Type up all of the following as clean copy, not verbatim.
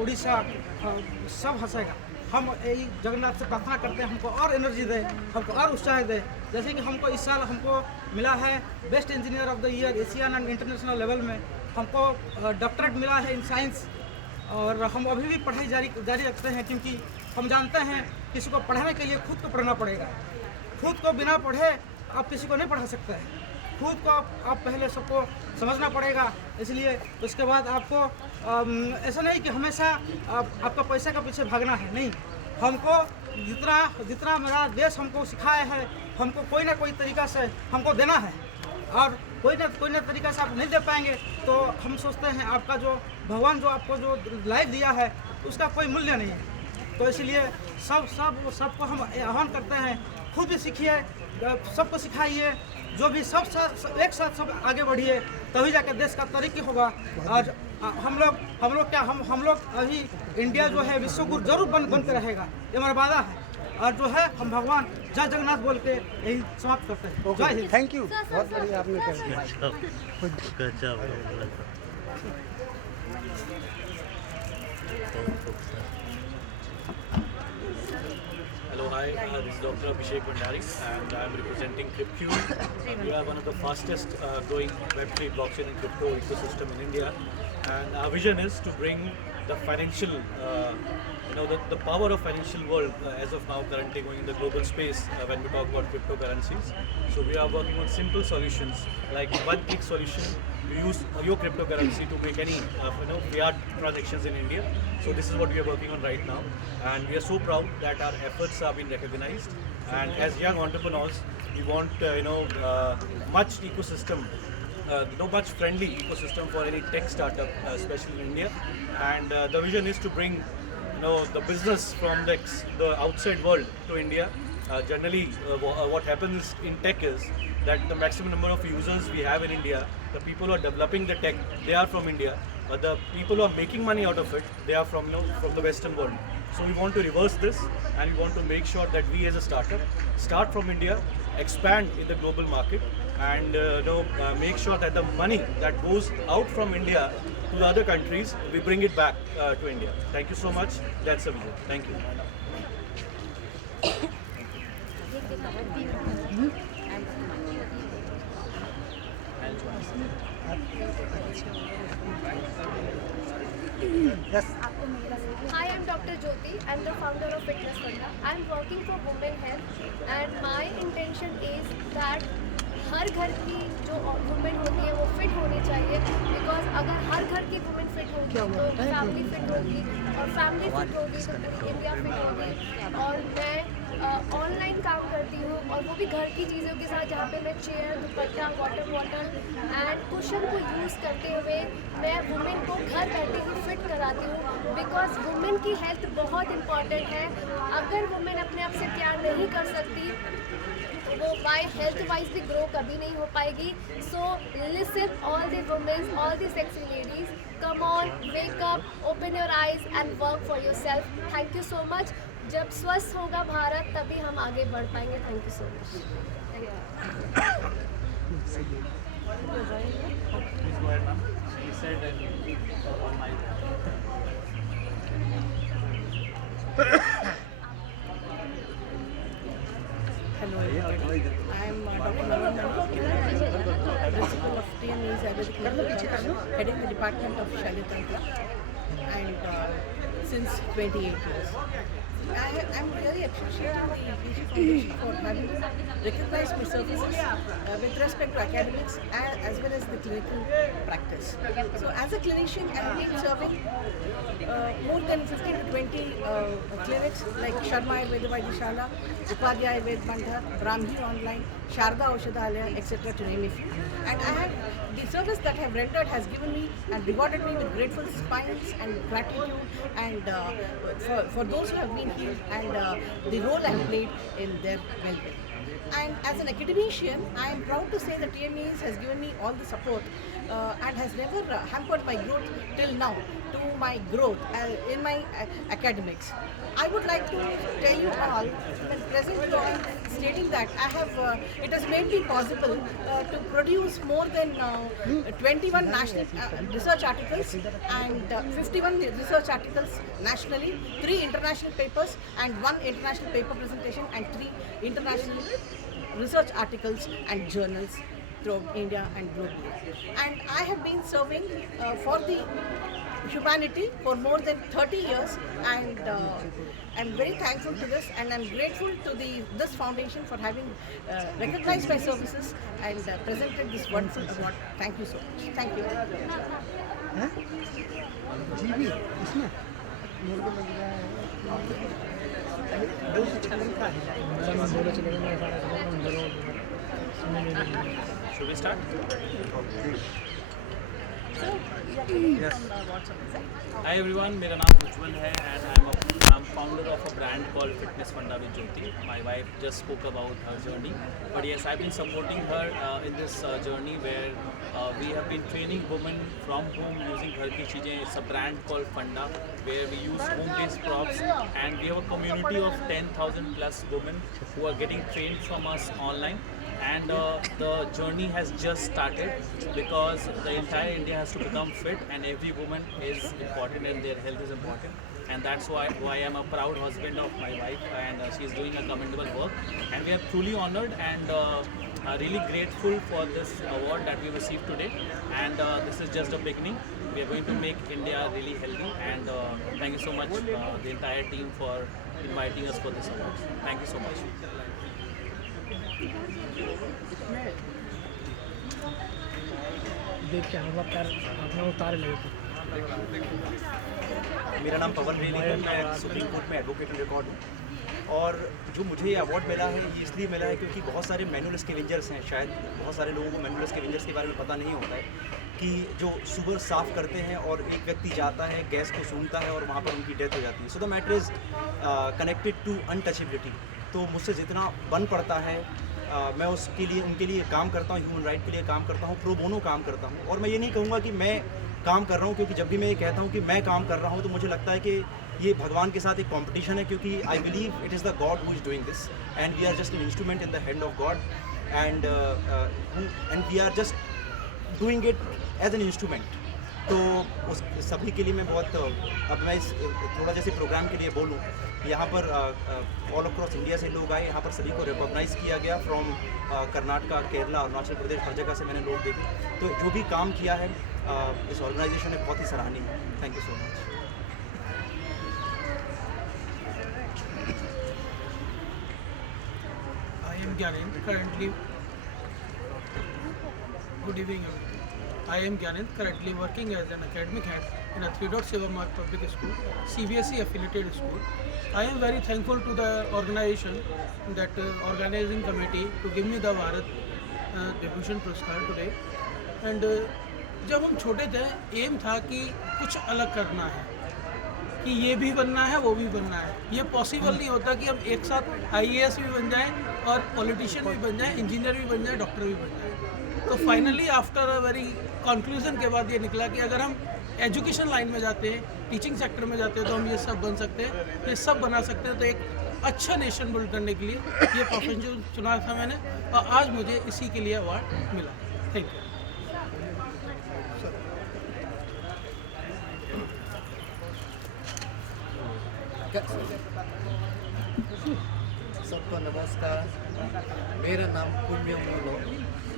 उड़ीसा सब हंसेगा। हम यही जगन्नाथ से प्रार्थना करते हैं हमको और एनर्जी दे, हमको और उत्साह दे। जैसे कि हमको इस साल हमको मिला है best engineer of the year Asian and international level में, हमको डॉक्टरेट मिला है इन साइंस। और हम अभी भी पढ़ाई जारी रखते हैं, क्योंकि हम जानते हैं किसी को पढ़ाने के लिए खुद को पढ़ना पड़ेगा। खुद को बिना पढ़े आप किसी को नहीं पढ़ा सकते हैं। खुद को आप पहले सबको समझना पड़ेगा। इसलिए उसके बाद आपको ऐसा नहीं कि हमेशा आपका पैसा का पीछे भागना है, नहीं। हमको जितना मेरा देश हमको सिखाया है, हमको कोई ना कोई तरीका से हमको देना है। और कोई ना तरीका से आप नहीं दे पाएंगे तो हम सोचते हैं आपका जो भगवान जो आपको जो लाइफ दिया है उसका कोई मूल्य नहीं है। तो इसलिए सबको हम आह्वान करते हैं, खुद भी सीखिए, सबको सिखाइए, जो भी सब एक साथ सब आगे बढ़िए, तभी जाकर देश का तरक्की होगा। और हम लोग अभी इंडिया जो है विश्व गुरु जरूर बन के रहेगा, ये हमारा वादा है। और जो है हम भगवान जय जगन्नाथ बोल के यही समाप्त करते हैं। जय हिंद। थैंक यू, बहुत बढ़िया आपने कहा। Hello, hi, this is Dr. Abhishek Bhandari and I am representing CryptCube. We are one of the fastest growing Web3 blockchain and crypto ecosystem in India, and our vision is to bring the financial, the power of financial world as of now currently going in the global space when we talk about cryptocurrencies. So we are working on simple solutions like one click solution. You use your cryptocurrency to make any fiat transactions in India. So this is what we are working on right now, and we are so proud that our efforts are being recognized. And as young entrepreneurs, we want much ecosystem, much friendly ecosystem for any tech startup, especially in India. And the vision is to bring the business from the outside world to India. Generally, what happens in tech is that the maximum number of users we have in India, the people who are developing the tech, they are from India, but the people who are making money out of it, they are from the Western world. So we want to reverse this, and we want to make sure that we as a startup start from India, expand in the global market, and make sure that the money that goes out from India to the other countries, we bring it back to India. Thank you so much. That's a vision. Thank you. Yes. Hi, I'm Dr. Jyoti. I'm the founder of Fitness Funda. I'm working for Women Health, and my intention is that हर घर की जो वुमेन होती है वो फिट होनी चाहिए, बिकॉज अगर हर घर की वुमेन फिट होगी तो फैमिली फिट होगी, और फैमिली फिट होगी तो पूरी इंडिया फिट होगी। और मैं ऑनलाइन काम करती हूँ, और वो भी घर की चीज़ों के साथ, जहाँ पे मैं चेयर, दुपट्टा, वाटर बॉटल एंड कुशन को यूज़ करते हुए मैं वुमेन को घर बैठे ही फिट कराती हूँ, बिकॉज वुमेन की हेल्थ बहुत इम्पॉर्टेंट है। अगर वुमेन अपने आप से प्यार नहीं कर सकती वो बाय हेल्थ वाइज भी ग्रो कभी नहीं हो पाएगी। So listen all the womens, all the sexy ladies, come on, wake up, open your eyes and work for your self. Thank you so much. जब स्वस्थ होगा भारत तभी हम आगे बढ़ पाएंगे। Thank you so much. Hello, I am Dr. Naman Manohar, principal of TNE's Ayurvedic Medical College, heading the Department of Shalyatantra, and since 28 years. I am really appreciating the PG Foundation for having recognized my services with respect to academics as well as the clinical practice. So as a clinician, I have been serving more than 15 to 20 clinics like Sharma Ayurveda Vaidishala, Upadhyay Ayurveda Bandha, Brahmi Online, Sharda Aushadhalaya, etc. to name a few. And I have, the service that I have rendered has given me and rewarded me with grateful smiles and gratitude, and for those who have been healed, and the role I have played in their well-being. And as an academician, I am proud to say that TNEs has given me all the support and has never hampered my growth till now to my growth in my academics. I would like to tell you all, when present you all, stating that I have, it has made me possible to produce more than 21 national research articles and 51 research articles nationally, 3 international papers and 1 international paper presentation and 3 international research articles and journals throughout India and globally. And I have been serving for the humanity for more than 30 years, and I'm very thankful to this, and I'm grateful to this foundation for having recognized my services and presented this wonderful award. Thank you so much. Thank you. जीवी इसमें मेरे को लग रहा है दो अच्छा लगता है बोले चलेगा मैं सारा Should we start? Hi everyone, मेरा नाम उज्जवल है and I'm founder of a brand called Fitness Funda with Jyoti. My wife just spoke about her journey, but yes, I've been supporting her in this journey where we have been training women from home using घर की चीज़ें. It's a brand called Funda where we use home-based props, and we have a community of 10,000 plus women who are getting trained from us online. And the journey has just started because the entire India has to become fit, and every woman is important and their health is important, and that's why I'm a proud husband of my wife, and she is doing a commendable work, and we are truly honored and really grateful for this award that we received today, and this is just a beginning. We are going to make India really healthy, and thank you so much the entire team for inviting us for this award. Thank you so much. देख के हम अपना उतार लगे मेरा नाम पवन रेली है, मैं सुप्रीम कोर्ट में एडवोकेट रिकॉर्ड हूँ। और जो मुझे ये अवार्ड मिला है ये इसलिए मिला है क्योंकि बहुत सारे मैनुअल स्कैवेंजर्स हैं, शायद बहुत सारे लोगों को मैनुअल स्कैवेंजर्स के बारे में पता नहीं होता है कि जो सुअर साफ़ करते हैं और एक व्यक्ति जाता है, गैस को सूंघता है और वहाँ पर उनकी डेथ हो जाती है। So the matter is connected to untouchability. तो मुझसे जितना बन पड़ता है मैं उसके लिए उनके लिए काम करता हूँ, ह्यूमन राइट के लिए काम करता हूँ, प्रो बोनो काम करता हूँ। और मैं ये नहीं कहूँगा कि मैं काम कर रहा हूँ, क्योंकि जब भी मैं ये कहता हूँ कि मैं काम कर रहा हूँ तो मुझे लगता है कि ये भगवान के साथ एक कंपटीशन है, क्योंकि I believe it is the God who is doing this and we are just an instrument in the hand of God and we are just doing it as an instrument. तो उस सभी के लिए मैं बहुत अब मैं इस थोड़ा जैसे प्रोग्राम के लिए बोलूँ, यहाँ पर ऑल अक्रॉस इंडिया से लोग आए, यहाँ पर सभी को रिकॉग्नाइज़ किया गया फ्रॉम कर्नाटका, केरला, अरुणाचल प्रदेश, हर जगह से मैंने लोग देखे। तो जो भी काम किया है इस ऑर्गेनाइजेशन ने बहुत ही सराहनीय है। Thank you so much. I am Gyanendra, currently. Good evening, everyone. I am Gyanendra, currently working as an academic head in a 3. Seva Marg Public School, CBSE affiliated school. I am very thankful to the organization, that organizing committee, to give me the Bharat Vibhushan Puraskar today. And जब हम छोटे थे, एम था कि कुछ अलग करना है, कि ये भी बनना है, वो भी बनना है। ये पॉसिबल नहीं होता कि हम एक साथ IAS भी बन जाएं और पॉलिटिशियन भी बन जाएं, इंजीनियर भी बन जाएं, डॉक्टर भी बन जाएं। तो finally after a very conclusion के बाद ये निकला कि अगर हम एजुकेशन लाइन में जाते हैं, टीचिंग सेक्टर में जाते हैं, तो हम ये सब बन सकते हैं, ये सब बना सकते हैं। तो एक अच्छा नेशन बिल्ड करने के लिए ये प्रोफेशन चुना था मैंने, और आज मुझे इसी के लिए अवार्ड मिला। Thank you. सबको नमस्कार, मेरा नाम पुण्य मोनो,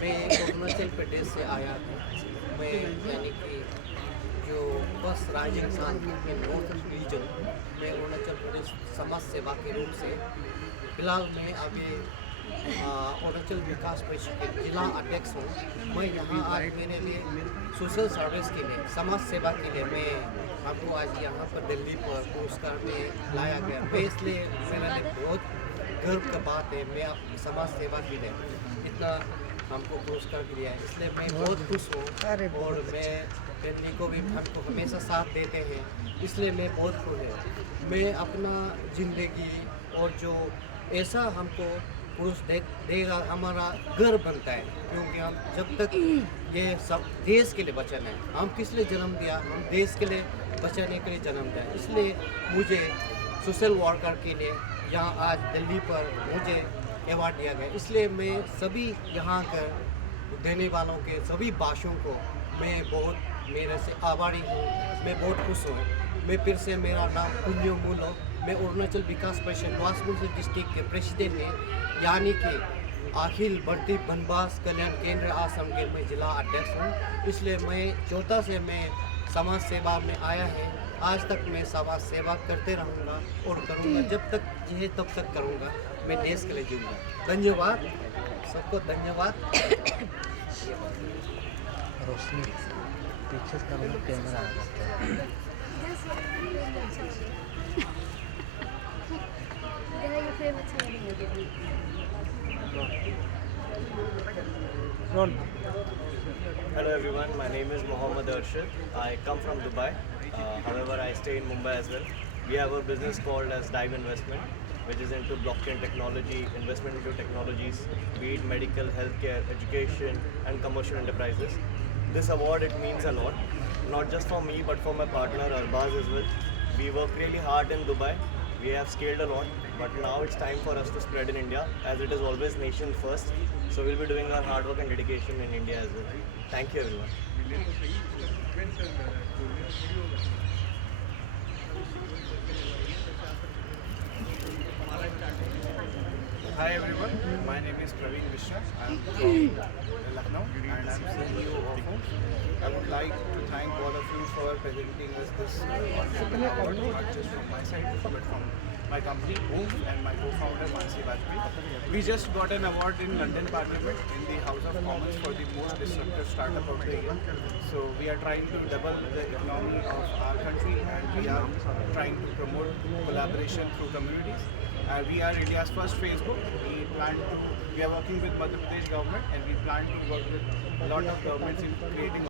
मैं अरुणाचल प्रदेश से आया हूँ। मैं यानी कि जो बस राजस्थान के नॉर्थ रीजन में अरुणाचल प्रदेश समाज सेवा के रूप से फिलहाल मैं अभी अरुणाचल विकास परिषद के जिला अध्यक्ष हूँ। मैं यहाँ आज मेरे लिए सोशल सर्विस के लिए, समाज सेवा के लिए मैं आपको आज यहाँ पर दिल्ली पर पुरस्कार में लाया गया। मैं इसलिए मेरे लिए बहुत गर्व का बात है, मैं आपकी समाज सेवा के लिए इतना हमको पुरस्कार दिया है, इसलिए मैं बहुत खुश हूँ। और मैं दिल्ली को भी हमको हमेशा साथ देते हैं, इसलिए मैं बहुत खुश हूँ। मैं अपना ज़िंदगी और जो ऐसा हमको पुरुष देगा हमारा गर्व बनता है, क्योंकि हम जब तक ये सब देश के लिए बचना है, हम किस लिए जन्म दिया, हम देश के लिए बचाने के लिए जन्म दिया। इसलिए मुझे सोशल वर्कर के लिए यहाँ आज दिल्ली पर मुझे अवार्ड दिया गया। इसलिए मैं सभी यहाँ कर देने वालों के सभी भाषणों को मैं बहुत मेरे से आभारी हूँ, मैं बहुत खुश हूँ। मैं फिर से, मेरा नाम पुण्यो मूलो, मैं अरुणाचल विकास परिषद नवासमुंसर डिस्ट्रिक्ट के प्रेसिडेंट हैं, यानी कि अखिल भारतीय वनवास कल्याण केंद्र आसाम के मैं जिला अध्यक्ष हूँ। इसलिए मैं 14 से मैं समाज सेवा में आया है। आज तक मैं समाज सेवा करते रहूँगा और करूँगा, जब तक जिए तब तक करूँगा। मैं देश के लिए जीऊँगा। धन्यवाद सबको, धन्यवाद। रोशनी पीछे से करो, कैमरा आ जाता है। Role. Hello everyone, my name is Mohammed Arshad. I come from Dubai. However, I stay in Mumbai as well. We have a business called as Dive Investment, which is into blockchain technology, investment into technologies, be it medical, healthcare, education, and commercial enterprises. This award, it means a lot, not just for me, but for my partner Arbaz as well. We work really hard in Dubai. We have scaled a lot, but now it's time for us to spread in India, as it is always nation first. So we'll be doing our hard work and dedication in India as well. Thank you everyone. Hi everyone, my name is Praveen Mishra. I am from Lucknow and I am CEO of OOMS. I would like to thank all of you for presenting us this award, not just from my side, but from my company OOMS and my co-founder Mansi Bajpayee. We just got an award in London Parliament in the House of Commons for the most disruptive startup of the year. So we are trying to double the economy of our country and we are trying to promote collaboration through communities. We are India's first Facebook. We are working with Madhya Pradesh government and we plan to work with a lot of governments in creating